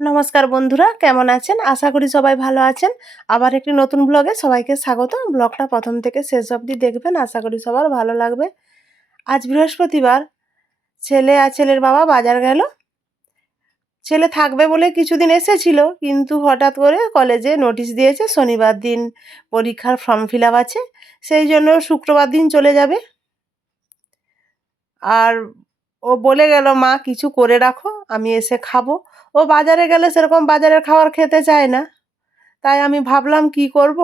নমস্কার বন্ধুরা, কেমন আছেন? আশা করি সবাই ভালো আছেন। আবার একটি নতুন ব্লগে সবাইকে স্বাগত ব্লগটা প্রথম থেকে শেষ অবধি দেখবেন, আশা করি সবার ভালো লাগবে। আজ বৃহস্পতিবার, ছেলে আর ছেলের বাবা বাজার গেল। ছেলে থাকবে বলে কিছুদিন এসেছিল, কিন্তু হঠাৎ করে কলেজে নোটিশ দিয়েছে শনিবার দিন পরীক্ষার ফর্ম ফিল আছে, সেই জন্য শুক্রবার দিন চলে যাবে। আর ও বলে গেল, মা, কিছু করে রাখো, আমি এসে খাব। ও বাজারে গেলে সেরকম বাজারের খাবার খেতে চায় না। তাই আমি ভাবলাম কি করব?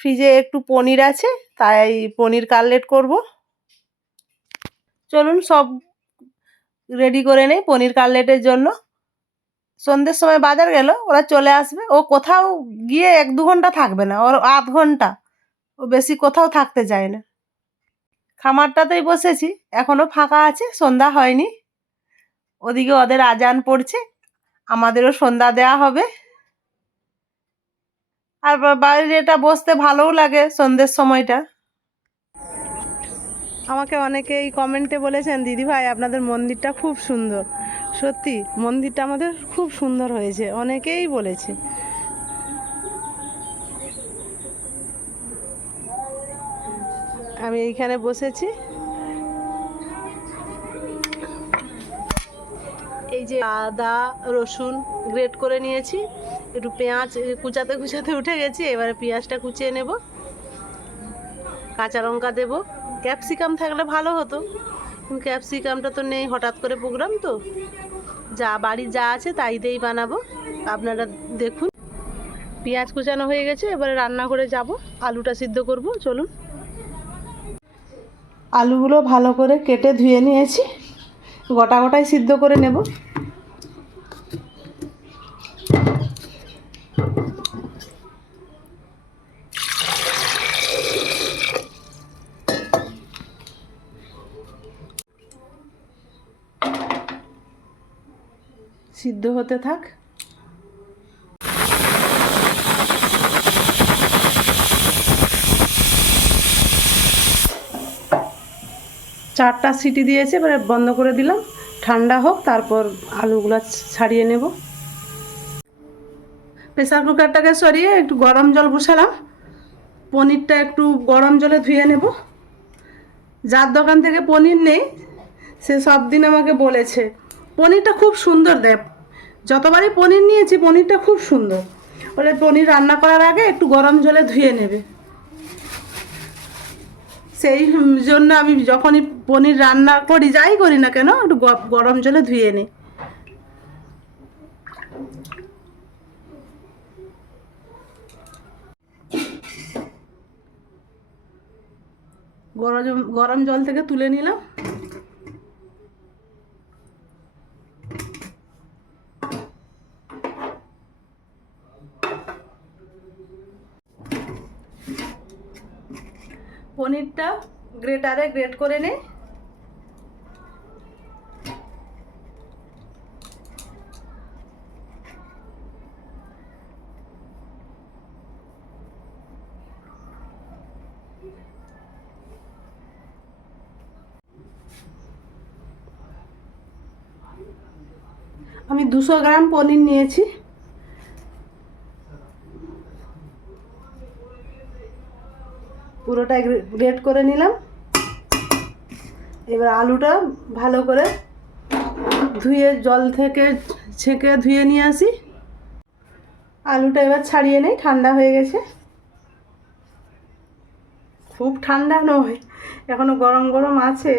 ফ্রিজে একটু পনির আছে, তাই পনির কাটলেট করব। চলুন সব রেডি করে নেই পনির কাটলেটের জন্য। সন্ধ্যের সময় বাজার গেল, ওরা চলে আসবে। ও কোথাও গিয়ে এক দু ঘণ্টা থাকবে না, ওর আধ ঘণ্টা। ও বেশি কোথাও থাকতে চায় না। খামারটাতেই বসেছি, এখনও ফাঁকা আছে, সন্ধ্যা হয়নি। ওদিকে ওদের আজান পড়ছে। আমাদেরও সন্ধ্যা দেয়া হবে। আর বা- বাইরে এটা বসতে ভালোও লাগে সন্ধ্যের সময়টা। আমাকে অনেকেই কমেন্টে বলেছেন, দিদি ভাই, আপনাদের মন্দিরটা খুব সুন্দর। সত্যি, মন্দিরটা আমাদের খুব সুন্দর হয়েছে, অনেকেই বলেছে। আমি এইখানে বসেছি। এই যে আদা, রসুন গ্রেট করে নিয়েছি। একটু পেঁয়াজ কুচাতে কুচাতে উঠে গেছি, এবারে পেঁয়াজটা কুচিয়ে নেব। কাঁচা লঙ্কা দেবো। ক্যাপসিকাম থাকলে ভালো হতো। কিন্তু ক্যাপসিকামটা তো নেই, হঠাৎ করে প্রোগ্রাম তো। যা বাড়ি যা আছে তাই দিয়েই বানাবো। আপনারা দেখুন। পেঁয়াজ কুচানো হয়ে গেছে, এবারে রান্না করে যাব। আলুটা সিদ্ধ করব, চলুন। আলুগুলো ভালো করে কেটে ধুয়ে নিয়েছি। গোটা গোটাই সিদ্ধ করে নেব। সিদ্ধ হতে থাক। চারটা সিটি দিয়েছে, এবারে বন্ধ করে দিলাম। ঠান্ডা হোক, তারপর আলুগুলো ছাড়িয়ে নেব। প্রেসার কুকারটাকে সরিয়ে একটু গরম জল বসালাম। পনিরটা একটু গরম জলে ধুয়ে নেব। যার দোকান থেকে পনির নেই, সে সব দিন আমাকে বলেছে, পনিরটা খুব সুন্দর দেয় যতবারই পনির নিয়েছি, পনিরটা খুব সুন্দর। বলে পনির রান্না করার আগে একটু গরম জলে ধুয়ে নেবে। সেই জন্য আমি যখনই পনির রান্না করি, যাই করি না কেন, একটু গরম জলে ধুয়ে নিই। গরম গরম জল থেকে তুলে নিলাম। পনিরটা গ্রেটারে গ্রেট করে নে। আমি দুশো গ্রাম পনির নিয়েছি। পুরোটা গ্রেট করে নিলাম। এবার আলুটা ভালো করে ধুয়ে, জল থেকে ছেঁকে ধুয়ে নিয়ে আসি। আলুটা এবার ছাড়িয়ে নেই, ঠান্ডা হয়ে গেছে। খুব ঠান্ডা নয়, এখনও গরম গরম আছে।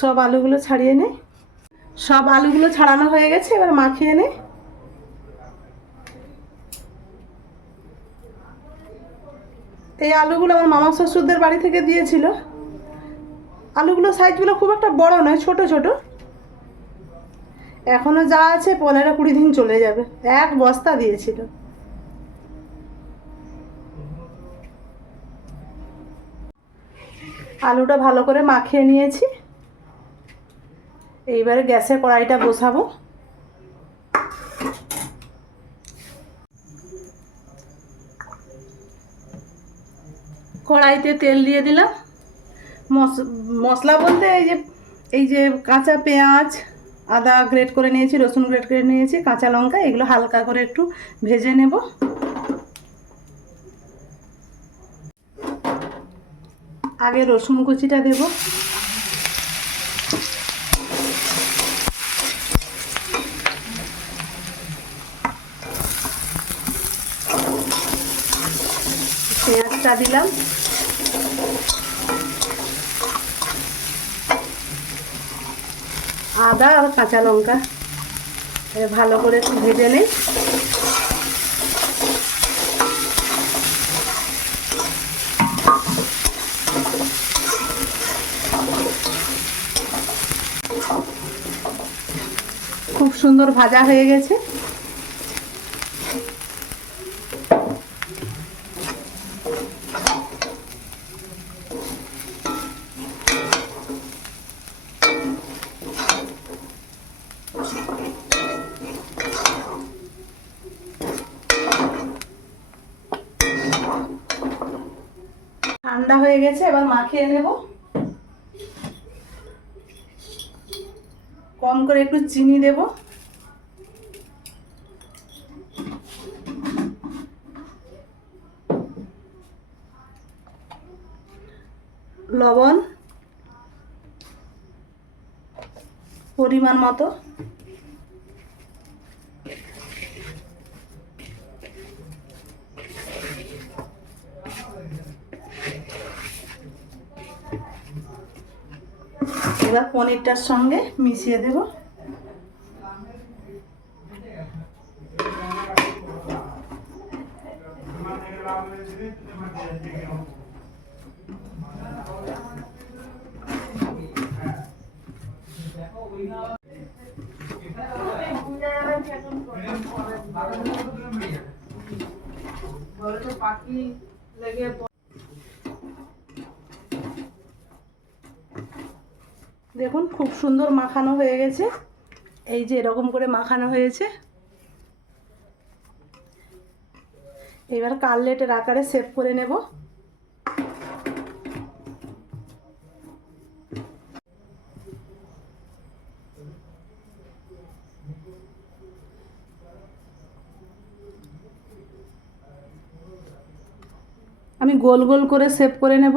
সব আলুগুলো ছাড়িয়ে নে। সব আলুগুলো ছাড়ানো হয়ে গেছে, এবার মাখিয়ে নে। এই আলুগুলো আমার মামা শ্বশুরদের বাড়ি থেকে দিয়েছিল। আলুগুলো সাইজগুলো খুব একটা বড় নয়, ছোট ছোট। এখনও যা আছে পনেরো কুড়ি দিন চলে যাবে। এক বস্তা দিয়েছিল। আলুটা ভালো করে মাখিয়ে নিয়েছি। এইবারে গ্যাসে কড়াইটা বসাবো। কড়াইতে তেল দিয়ে দিলাম। মশ- মশলা বলতে এই যে এই যে কাঁচা পেঁয়াজ, আদা গ্রেট করে নিয়েছি, রসুন গ্রেট করে নিয়েছি, কাঁচা লঙ্কা, এগুলো হালকা করে একটু ভেজে নেব। আগে রসুন কুচিটা দেব। পেঁয়াজটা দিলাম। আদা আর কাঁচা লঙ্কা। ভালো করে একটু ভেজে নেই। খুব সুন্দর ভাজা হয়ে গেছে। ঠান্ডা হয়ে গেছে এবার মাখিয়ে নেব। কম করে একটু চিনি দেব। লবণ পরিমাণ মতো। এবার পনিরটার সঙ্গে মিশিয়ে দেব। দেখুন, খুব সুন্দর মাখানো হয়ে গেছে। এই যে এরকম করে মাখানো হয়েছে। এবার কাটলেটের আকারে সেভ করে নেব। আমি গোল গোল করে সেভ করে নেব।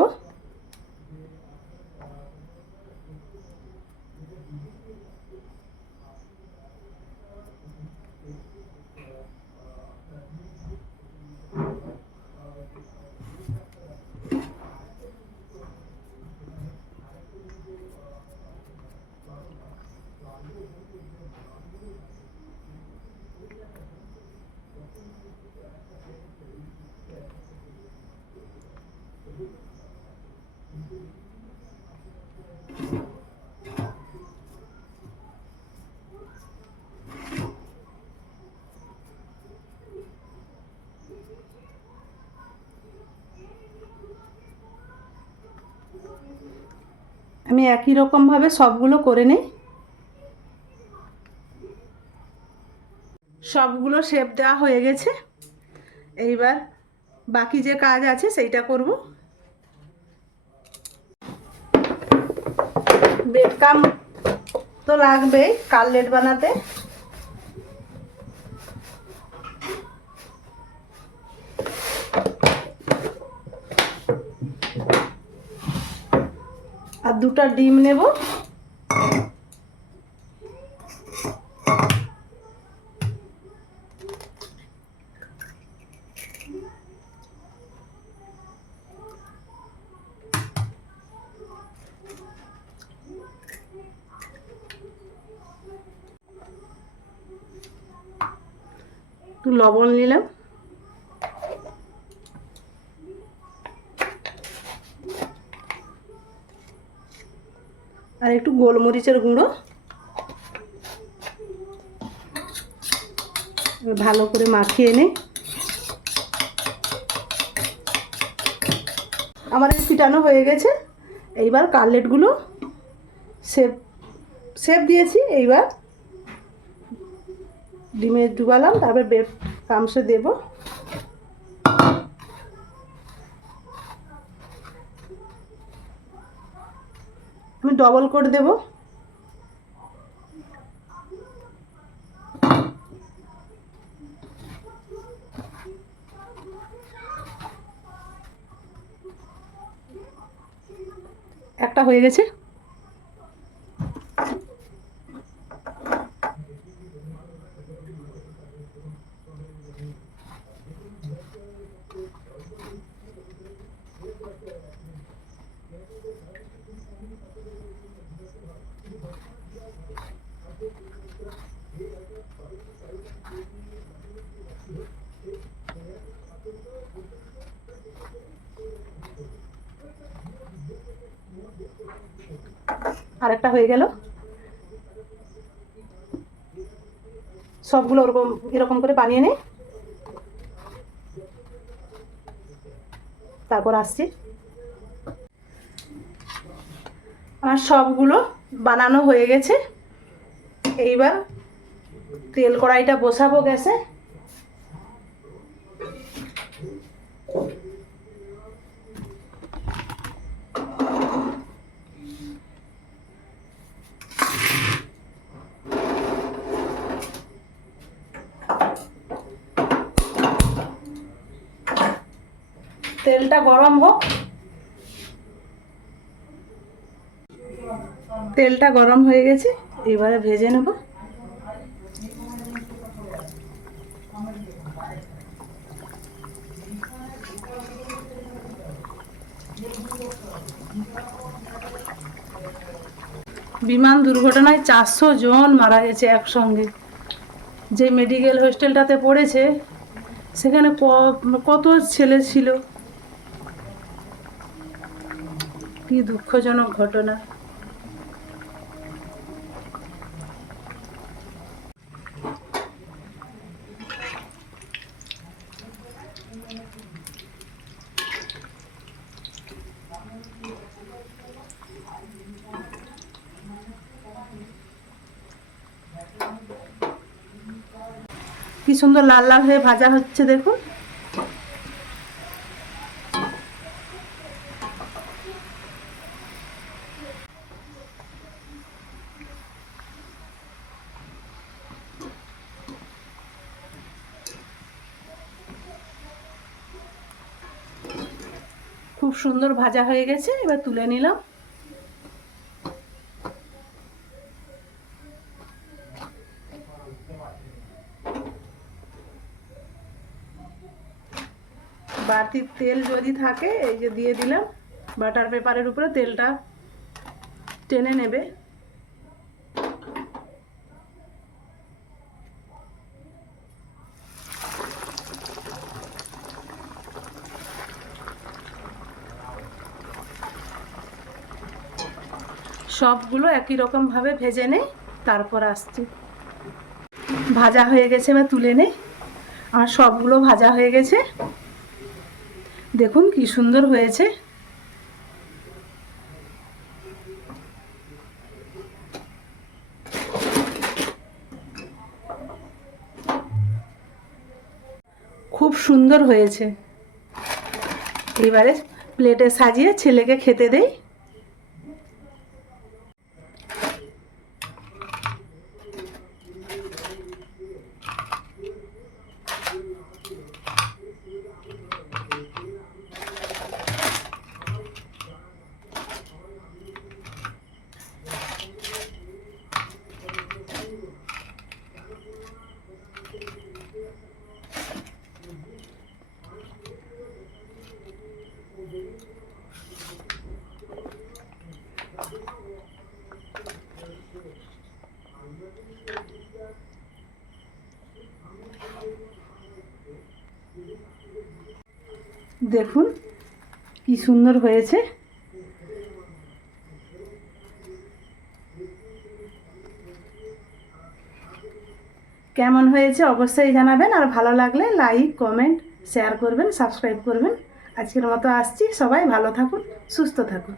আমি একই রকমভাবে সবগুলো করে নিই। সবগুলো শেপ দেওয়া হয়ে গেছে। এইবার বাকি যে কাজ আছে সেইটা করব। বেডকাম তো লাগবেই কাটলেট বানাতে। আর দুটো ডিম নেব। লবণ নিলাম। আর একটু গোলমরিচের গুঁড়ো। ভালো করে মাখিয়ে নে। আমার এই পিটানো হয়ে গেছে। এইবার কাটলেটগুলো সেপ সেপ দিয়েছি। এইবার ডিমে ডুবালাম, তারপর কামসে দেব। আমি ডবল করে দেব। একটা হয়ে গেছে। আরেকটা হয়ে গেল। সবগুলো ওরকম এরকম করে বানিয়ে নে। তারপর আসছি। আমার সবগুলো বানানো হয়ে গেছে। এইবার তেল কড়াইটা বসাবো গ্যাসে। তেলটা গরম হোক। তেলটা গরম হয়ে গেছে, এবারে ভেজে নেব। বিমান দুর্ঘটনায় চারশো জন মারা গেছে একসঙ্গে। যে মেডিকেল হোস্টেলটাতে পড়েছে, সেখানে কত ছেলে ছিল? কি দুঃখজনক ঘটনা। কি সুন্দর লাল লাল হয়ে ভাজা হচ্ছে দেখুন খুব সুন্দর ভাজা হয়ে গেছে, এবার তুলে নিলাম। বাড়তি তেল যদি থাকে, এই যে দিয়ে দিলাম, বাটার পেপারের উপরে তেলটা টেনে নেবে। সবগুলো একই রকমভাবে ভেজে নেই তারপর আসছি। ভাজা হয়ে গেছে বা তুলে নেই আর সবগুলো ভাজা হয়ে গেছে। দেখুন কি সুন্দর হয়েছে। খুব সুন্দর হয়েছে। এবারে প্লেটে সাজিয়ে ছেলেকে খেতে দেই। দেখুন কি সুন্দর হয়েছে। কেমন হয়েছে অবশ্যই জানাবেন, আর ভালো লাগলে লাইক কমেন্ট শেয়ার করবেন সাবস্ক্রাইব করবেন। আজকের মতো আসছি, সবাই ভালো থাকুন, সুস্থ থাকুন।